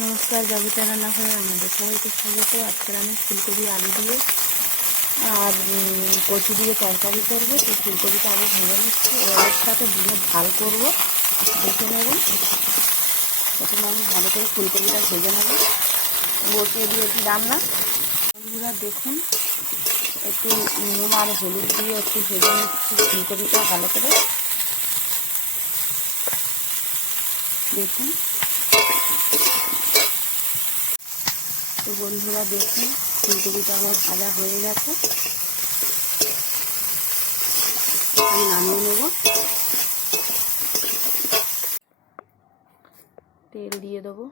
নমস্কার, ববিতা রান্নাঘরে আপনাদের সবাইকে স্বাগত। আজকে আমি ফুলকপি আলু দিয়ে আর কচু দিয়ে তরকারি করবো। তো ফুলকপিটা আগে ভেজে নিচ্ছি, এর সাথে ডিমের ঝাল করবো, দেখে নেবেন। প্রথমে আমি ভালো করে ফুলকপিটা ভেজে নেব, বসিয়ে দিয়েছি রান্না। বন্ধুরা দেখুন, একটু নুন আর হলুদ দিয়ে একটু ভেজে নিচ্ছি ফুলকপিটা ভালো করে। দেখুন তো বন্ধুরা, দেখুন ফুলকপিটা আমার ভাজা হয়ে গেছে, আমি নামিয়ে নেব। তেল দিয়ে দেবো,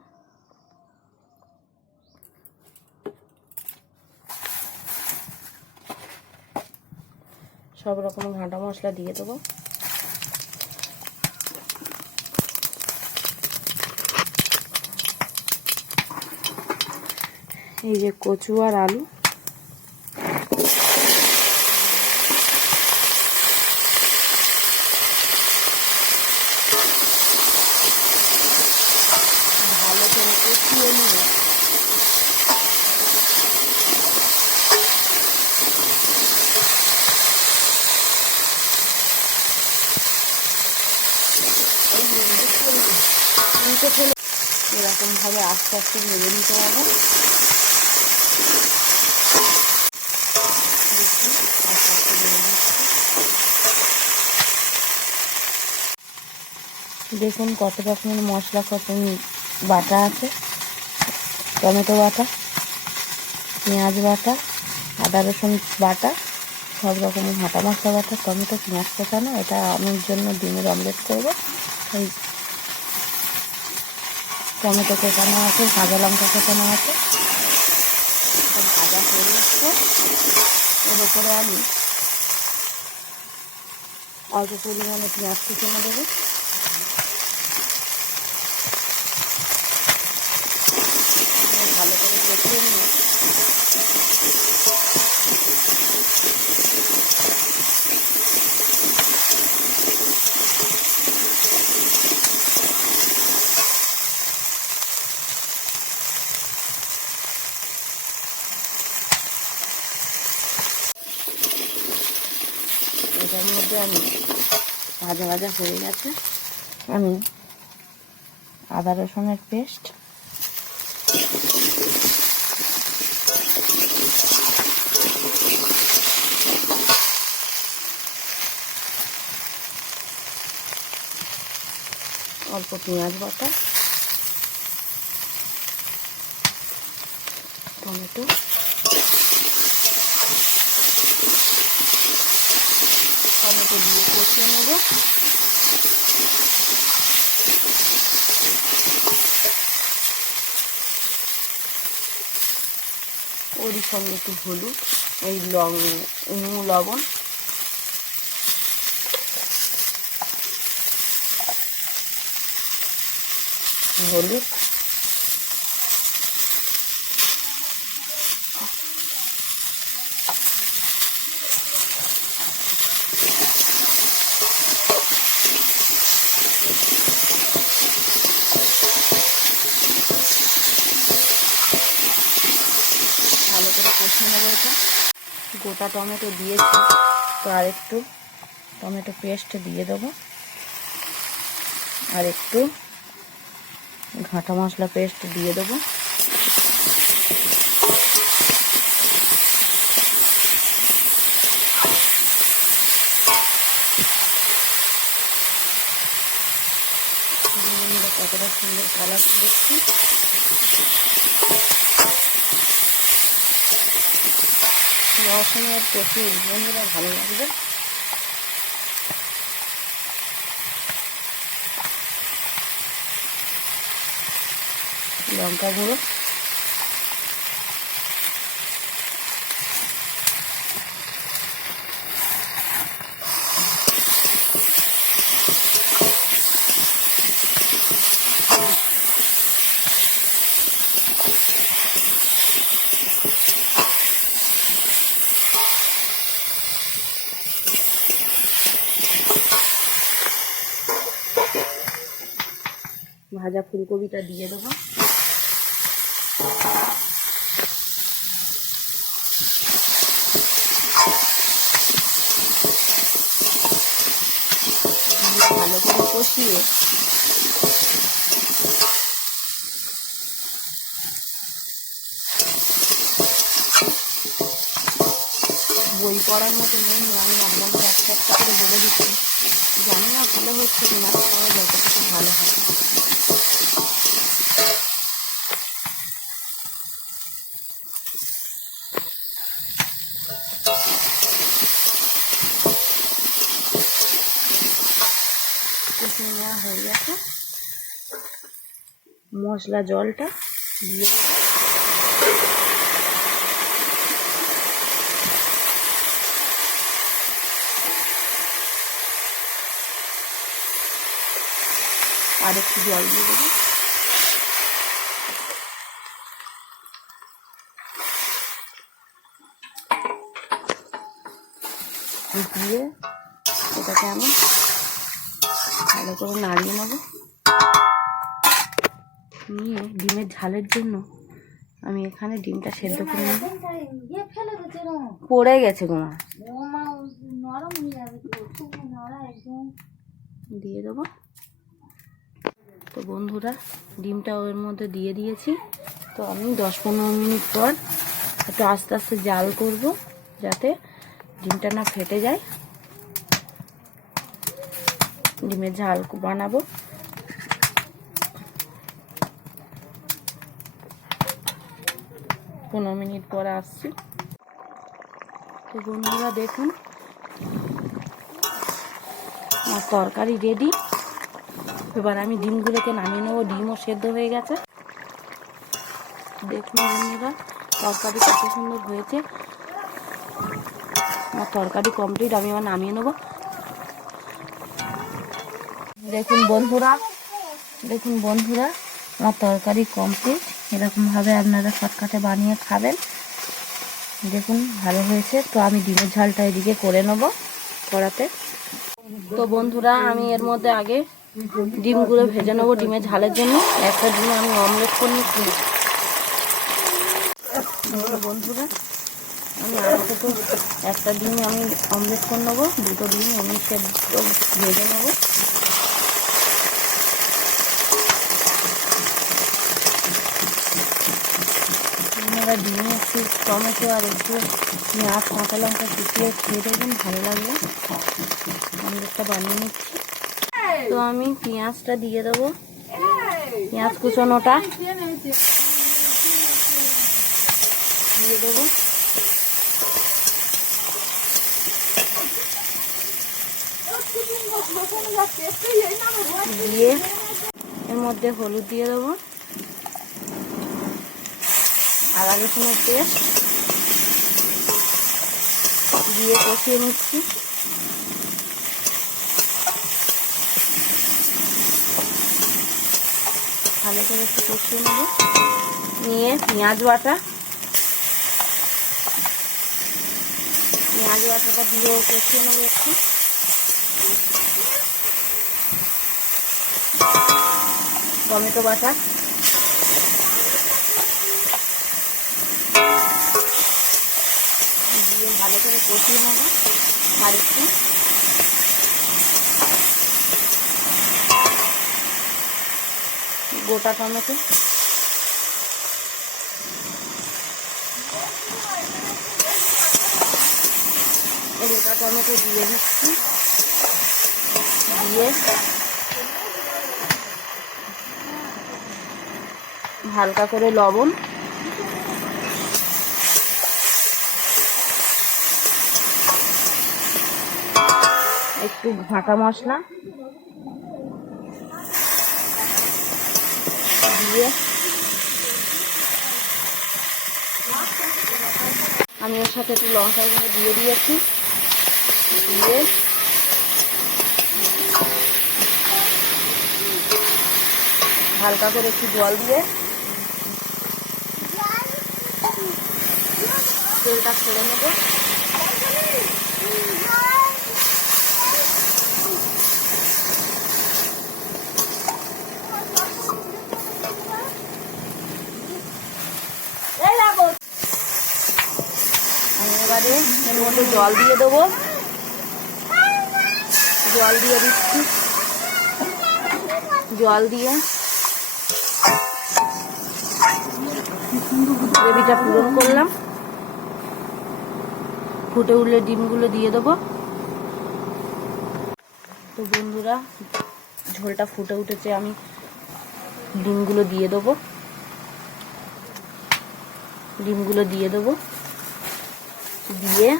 সব রকম ঘাঁটা মশলা দিয়ে দেবো। এই যে কচু আর আলু, ভালো করে কষিয়ে নিয়ে এরকম ভাবে আস্তে আস্তে ভেজে নিতে হবে। দেখুন কত রকমের মশলা, কত বাটা আছে। টমেটো বাটা, পেঁয়াজ বাটা, আদা রসুন বাটা, সব রকমের ঘাঁটা মশলা বাটা, টমেটো, পেঁয়াজ কোচানো। এটা আমের জন্য ডিমের অমলেট করবো। এই টমেটো কোচানো আছে, ভাজা লঙ্কা কোচানো আছে, ভাজা হয়ে যাচ্ছে। এর উপরে আমি অল্প পরিমাণে পেঁয়াজ কুচানো দেবো। ভালো করে কষিয়ে নিয়ে এটার মধ্যে আমি ভাজা ভাজা হয়ে গেছে, আমি আদা রসুনের পেস্ট, অল্প পেঁয়াজ বাটা, টমেটো, টমেটো দিয়ে কষিয়ে নেব। ওরই সঙ্গে একটু হলুদ, এই লবণ, হলুদ, ভালো করে কষিয়ে নেবো। এটা গোটা টমেটো দিয়েছি, তো আর একটু টমেটো পেস্ট দিয়ে দেবো, আর একটু ঘাঁটা মশলা পেস্ট দিয়ে দেবো। কতটা সুন্দর কালার দেখছি। রসুন আর কচু বন্ধুরা ভালো লাগবে। লঙ্কা গুঁড়ো, ভাজা ফুলকপিটা দিয়ে দেবো। মিশিয়ে বই পড়ার মতো বন্ধুরা আমি আপনাদের একটা একটা করে বলে দিচ্ছি। জানি না ভালো হচ্ছে কিনা, তবে যতটুকু ভালো হয়। কষিয়ে নেওয়া হয়ে গেছে, মশলা জলটা দিয়ে দেবো। আর একটু জল দিয়ে দেবো। দিয়ে এটাকে আমি ভালো করে নাড়িয়ে নেব। নিয়ে ডিমের ঝালের জন্য আমি এখানে ডিমটা সেদ্ধ করে নেব। পড়ে গেছে গোমা, দিয়ে দেবো। তো বন্ধুরা ডিমটা ওর মধ্যে দিয়ে দিয়েছি। তো আমি 10-15 মিনিট পর একটু আস্তে আস্তে জাল করব, যাতে ডিমটা না ফেটে যায়। ডিমের ঝাল বানাবো। পনেরো মিনিট পরে আসছি। তো বন্ধুরা দেখুন আমার তরকারি রেডি। এবার আমি ডিমগুলোকে নামিয়ে নেবো। ডিমও সেদ্ধ হয়ে গেছে। দেখুন বন্ধুরা তরকারি কত সুন্দর হয়েছে। আমার তরকারি কমপ্লিট, আমি এবার নামিয়ে নেবো। দেখুন বন্ধুরা আমার তরকারি কমপ্লিট। এরকমভাবে আপনারা শর্টকাটে বানিয়ে খাবেন। দেখুন ভালো হয়েছে। তো আমি ডিমের ঝালটা এদিকে করে নেব কড়াতে। তো বন্ধুরা আমি এর মধ্যে আগে ডিমগুলো ভেজে নেবো ডিমের ঝালের জন্য। একটা ডিম আমি অমলেট করে নিচ্ছি। বন্ধুরা আমি আপাতত একটা ডিম আমি অমলেট করে নেবো। দুটো ডিম আমি সেদ্ধ ভেজে নেবো। আপনারা ডিমে একটু টমেটো আর একটু পেঁয়াজ কাঁচা লঙ্কা কুচিয়ে খেয়ে দেবেন, ভালো লাগবে। অমলেটটা বানিয়ে নিচ্ছি। তো আমি পেঁয়াজটা দিয়ে দেবো, পেঁয়াজ কুচোনোটা দিয়ে দেবো। দিয়ে এর মধ্যে হলুদ দিয়ে দেবো, আদা রসুনের পেস্ট দিয়ে কষিয়ে নিচ্ছি। ভালো করে একটু কষিয়ে নেব। নিয়ে পেঁয়াজ বাটাটা দিয়েও কষিয়ে নেবো একটু। টমেটো বাটা দিয়ে ভালো করে কষিয়ে নেব। আর একটু গোটা টমেটো দিয়ে দিচ্ছি। দিয়ে হালকা করে লবণ, একটু ভাটা মশলা দিয়ে আমি এর সাথে একটু লঙ্কা গুঁড়ো দিয়ে দিয়েছি। দিয়ে হালকা করে একটু জল দিয়ে তেলটা ছেড়ে নেব। আমি এবারে এর মধ্যে জল দিয়ে দেবো। জল দিয়ে দিচ্ছি। জল দিয়ে গ্রেভিটা পূরণ করলাম। ফুটে উঠলে ডিমগুলো দিয়ে দেবো। তো বন্ধুরা, ঝোলটা ফুটে উঠেছে, আমি ডিমগুলো দিয়ে দেবো। দিয়ে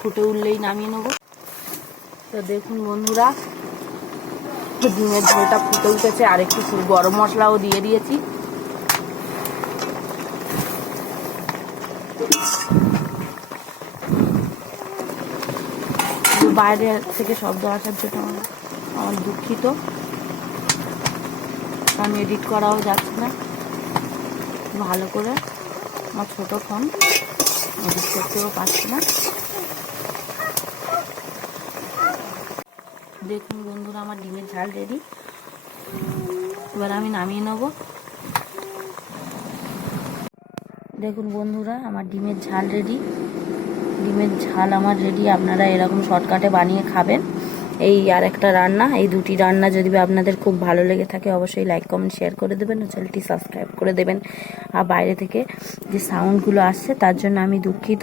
ফুটে উঠলেই নামিয়ে নেবো। তো দেখুন বন্ধুরা, ডিমের ঝোলটা ফুটে উঠেছে। আর একটু গরম মশলাও দিয়ে দিয়েছি। বাইরে থেকে শব্দ আসার জন্য আমার দুঃখিত, কারণ এডিট করাও যাচ্ছে না ভালো করে। আমার ছোটো ফোন, এডিট করতেও পারছি না। দেখুন বন্ধুরা, আমার ডিমের ঝাল রেডি। এবার আমি নামিয়ে নেব। দেখুন বন্ধুরা, আমার ডিমের ঝাল রেডি। ডিমের ঝাল আমার রেডি। আপনারা এরকম শর্টকাটে বানিয়ে খাবেন। এই আর একটা রান্না, এই দুটি রান্না যদি আপনাদের খুব ভালো লেগে থাকে অবশ্যই লাইক কমেন্ট শেয়ার করে দেবেন ও চ্যানেলটি সাবস্ক্রাইব করে দেবেন। আর বাইরে থেকে যে সাউন্ডগুলো আসছে তার জন্য আমি দুঃখিত।